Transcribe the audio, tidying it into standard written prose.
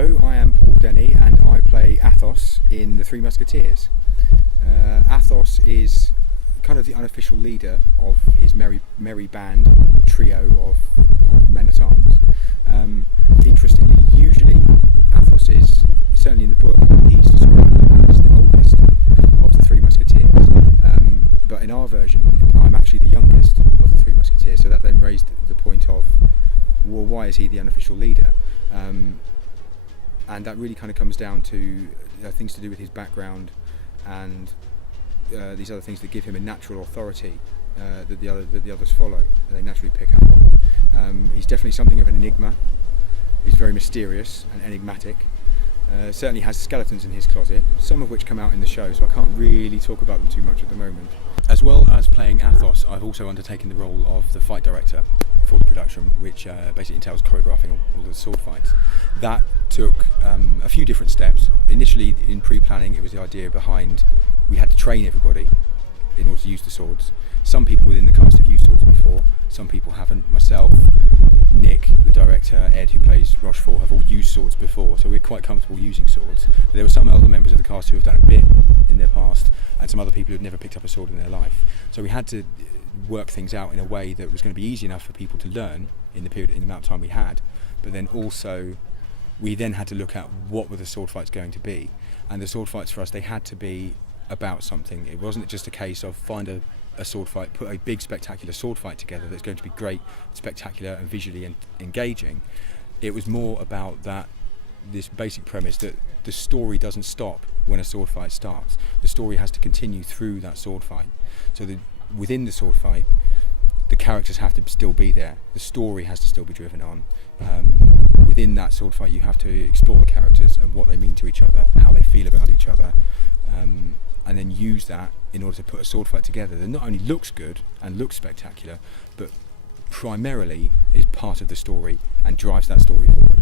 So I am Paul Denney and I play Athos in the Three Musketeers. Athos is kind of the unofficial leader of his merry band trio of men-at-arms. Interestingly, usually Athos is, certainly in the book, he's described as the oldest of the Three Musketeers. But in our version, I'm actually the youngest of the Three Musketeers, so that then raised the point of, well, why is he the unofficial leader? And that really kind of comes down to things to do with his background and these other things that give him a natural authority that the others follow, and they naturally pick up on. He's definitely something of an enigma. He's very mysterious and enigmatic. Certainly has skeletons in his closet, some of which come out in the show, so I can't really talk about them too much at the moment. As well as playing Athos, I've also undertaken the role of the fight director for the production, which basically entails choreographing all the sword fights. That took a few different steps. Initially, in pre-planning, it was the idea behind we had to train everybody in order to use the swords. Some people within the cast have used swords before, some people haven't. Myself, Nick, the director, Ed, who plays Rochefort, have all used swords before, so we're quite comfortable using swords. But there were some other members of the cast who have done a bit in their past, and some other people who had never picked up a sword in their life. So we had to work things out in a way that was going to be easy enough for people to learn in the amount of time we had, but then also we then had to look at what were the sword fights going to be. And the sword fights for us, they had to be about something. It wasn't just a case of find a sword fight, put a big spectacular sword fight together that's going to be great, spectacular and visually engaging. It was more about this basic premise that the story doesn't stop when a sword fight starts. The story has to continue through that sword fight. So within the sword fight, the characters have to still be there. The story has to still be driven on. Within that sword fight, you have to explore the characters and what they mean to each other, how they feel about each other, and then use that in order to put a sword fight together that not only looks good and looks spectacular, but primarily is part of the story and drives that story forward.